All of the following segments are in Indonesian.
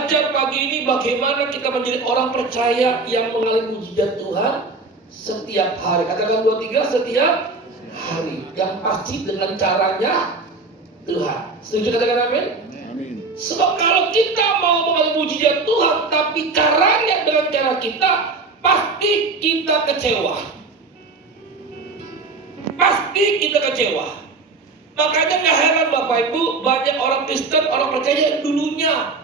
belajar pagi ini bagaimana kita menjadi orang percaya yang mengalami mujizat Tuhan setiap hari. Katakan 2, 3, setiap hari. Yang pasti dengan caranya Tuhan. Setuju, katakan amin? Amin. Sebab kalau kita mau mengalami mujizat Tuhan tapi caranya dengan cara kita, pasti kita kecewa. Pasti kita kecewa. Makanya gak heran Bapak Ibu, banyak orang Kristen, orang percaya yang dulunya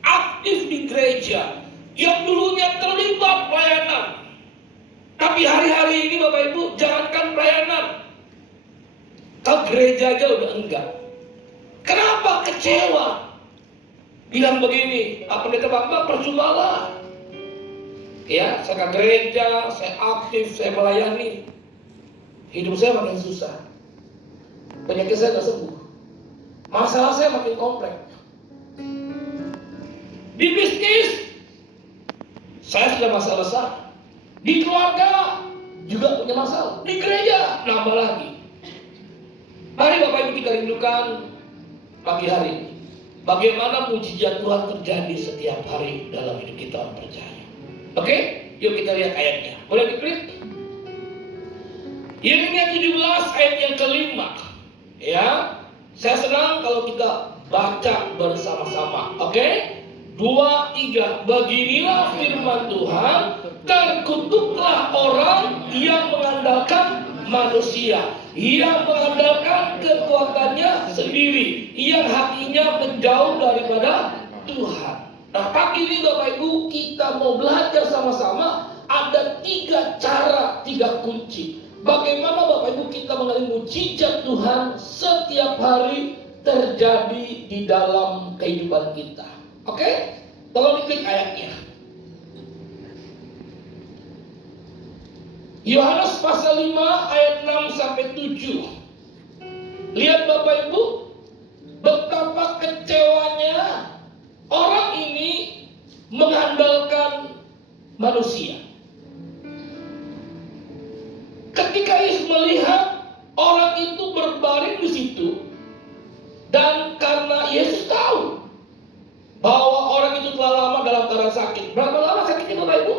aktif di gereja, yang dulunya terlibat pelayanan, tapi hari-hari ini Bapak Ibu, jangankan pelayanan, ke gereja aja udah enggak. Kenapa? Kecewa. Bilang begini, pendeta Bambang, percumalah. Ya, saya ke gereja, saya aktif, saya melayani, hidup saya makin susah, penyakit saya gak sembuh, masalah saya makin kompleks. Di bisnis saya sudah masalah besar, di keluarga juga punya masalah, di gereja nambah lagi. Mari Bapak Ibu kita rindukan pagi hari ini, bagaimana mujizat Tuhan terjadi setiap hari dalam hidup kita orang percaya. Oke, yuk kita lihat ayatnya. Boleh diklik? Yeremia 17 ayat yang kelima. Ya, saya senang kalau kita baca bersama-sama. Oke? 2, 3. Beginilah firman Tuhan, terkutuklah orang yang mengandalkan manusia, yang mengandalkan kekuatannya sendiri, yang hatinya menjauh daripada Tuhan. Nah, pagi ini Bapak Ibu kita mau belajar sama-sama. Ada 3 cara, 3 kunci. Bagaimana Bapak Ibu kita mengalami mujizat Tuhan setiap hari terjadi di dalam kehidupan kita. Oke? Tolong diklik ayatnya. Yohanes pasal 5 ayat 6 sampai 7. Lihat Bapak Ibu, betapa kecewanya orang ini mengandalkan manusia. Ketika Yesus melihat orang itu berbaring di situ, dan karena Yesus tahu bahwa orang itu telah lama dalam keadaan sakit. Berapa lama sakitnya Bapak Ibu?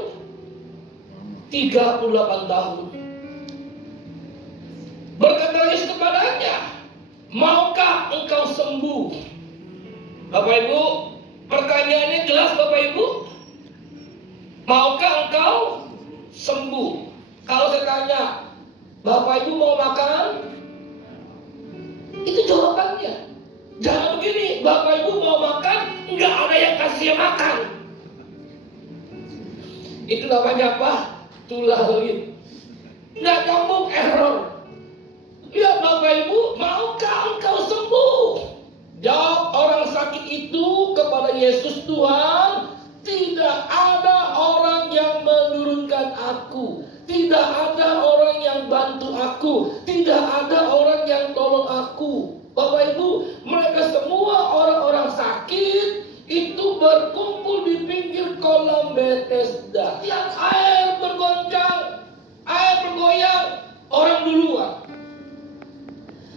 38 tahun. Berkata Yesus kepadanya, maukah engkau sembuh? Bapak Ibu, pertanyaannya jelas Bapak Ibu. Maukah engkau sembuh? Kalau saya tanya, Bapak Ibu mau makan? Itu jawabannya. Jangan begini, Bapak Ibu mau makan, nggak ada yang kasih makan. Itu namanya apa? Tulalit. Nggak nyambung, error. Lihat Bapak Ibu, maukah engkau sembuh? Jawab orang sakit itu kepada Yesus, Tuhan, tidak ada orang yang menurunkan aku. Tidak ada orang yang bantu aku. Tidak ada orang yang tolong aku. Bapak Ibu, mereka semua orang-orang sakit itu berkumpul di pinggir kolam Bethesda. Tiap air bergoncang, air bergoyang, orang duluan.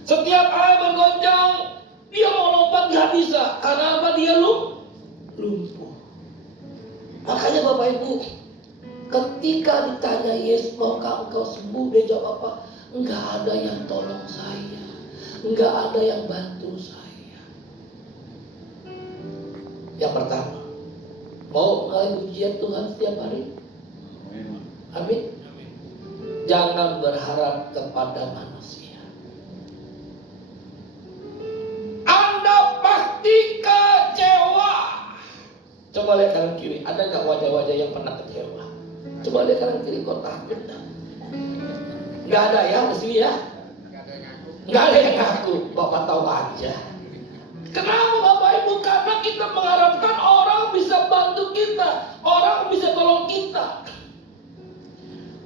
Setiap air bergoncang, dia mau lompat gak bisa. Karena apa? Dia lumpuh. Makanya Bapak Ibu, ketika ditanya Yesus, maukah engkau sembuh? Dia jawab apa? Enggak ada yang tolong saya, enggak ada yang bantu saya. Yang pertama, mau mengalami mujizat Tuhan setiap hari? Amin. Jangan berharap kepada manusia. Anda pasti kecewa. Coba lihat kanan kiri, ada nggak wajah-wajah yang pernah kecewa? Coba lihat kanan kiri, kok takut? Nggak ada ya di sini ya? Nggak ada yang ngaku. Bapak tahu aja. Kenapa Bapak Ibu? Karena kita mengharapkan orang bisa bantu kita, orang bisa tolong kita.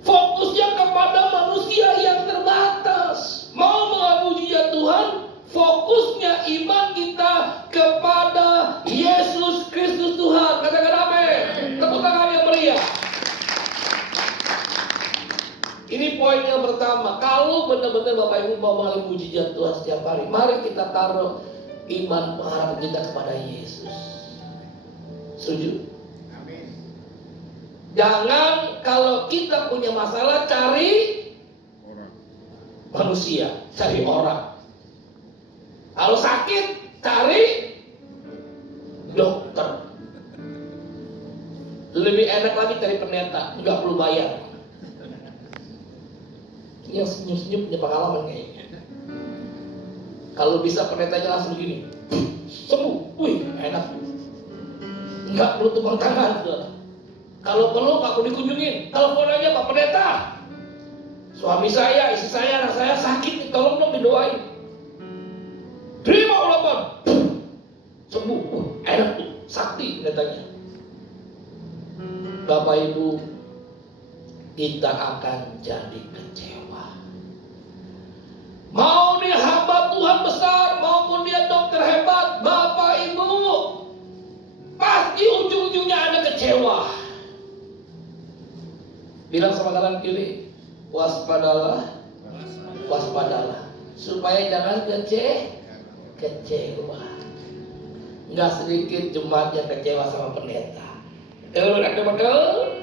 Fokusnya kepada manusia yang terbatas. Mau mengalami mujizat Tuhan, fokusnya iman kita kepada Yesus Kristus Tuhan. Katakan amin. Tepuk tangan yang meriah. Ini poin yang pertama. Kalau benar-benar Bapak Ibu mau mengalami mujizat Tuhan setiap hari, mari kita taruh iman pengharapan kita kepada Yesus. Setuju? Jangan kalau kita punya masalah cari manusia, cari orang. Kalau sakit cari dokter. Lebih enak lagi cari pendeta, nggak perlu bayar. Yang senyum-senyum punya pengalaman kayaknya. Kalau bisa pendetanya langsung begini, sembuh, wih enak. Nggak perlu tepuk tangan, saudara. Kalau perlu Pak perlu dikunjungin, telepon aja Pak Pendeta. Suami saya, istri saya, anak saya sakit, tolong dong didoain. Terima ulapan, sembuh, enak tuh, sakti pendetanya. Bapak Ibu, kita akan jadi kecewa. Mau dia hamba Tuhan besar, maupun dia dokter hebat, Bapak Ibu, pasti ujung-ujungnya ada kecewa. Bilang sama kanan kiri, waspadalah, waspadalah, supaya jangan kecewa. Nggak sedikit jemaat yang kecewa sama pendeta. Betul.